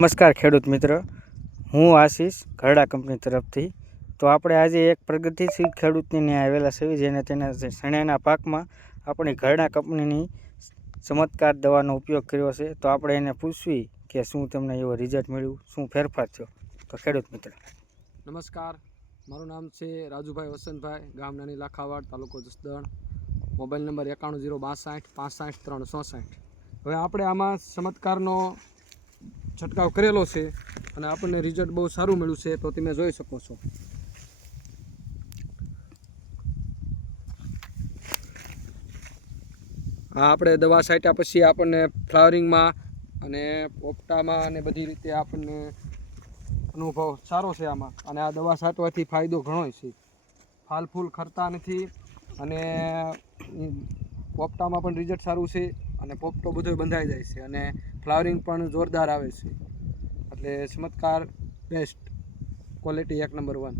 નમસ્કાર ખેડૂત મિત્ર, હું આશીષ ઘરડા કંપની તરફથી. તો આપણે આજે એક પ્રગતિશીલ ખેડૂતની ન્યાય આવેલા છે જેને તેના ચણાના પાકમાં આપણી ઘરડા કંપનીની ચમત્કાર દવાનો ઉપયોગ કર્યો છે. તો આપણે એને પૂછવી કે શું તમને એવો રિઝલ્ટ મળ્યું, શું ફેરફાર થયો. તો ખેડૂત મિત્ર નમસ્કાર, મારું નામ છે રાજુભાઈ વસંતભાઈ, ગામ નાની લાખાવાડ, તાલુકો જસદણ, મોબાઈલ નંબર 9106256367. હવે આપણે આમાં ચમત્કારનો છંટકાવ કરેલો છે અને આપણને રિઝલ્ટ બહુ સારું મળ્યું છે. તો તમે જોઈ શકો છો. આ આપણે દવા છાંટ્યા પછી આપણને ફ્લાવરિંગમાં અને પોપટામાં અને બધી રીતે આપણને અનુભવ સારો છે આમાં. અને આ દવા છાંટવાથી ફાયદો ઘણો છે. ફાલ ફૂલ ખરતા નથી અને પોપટામાં પણ રિઝલ્ટ સારું છે અને પોપટો બધો બંધાઈ જાય છે અને ફ્લાવરિંગ પણ જોરદાર આવે છે. એટલે ચમત્કાર બેસ્ટ, ક્વોલિટી 1 નંબર 1.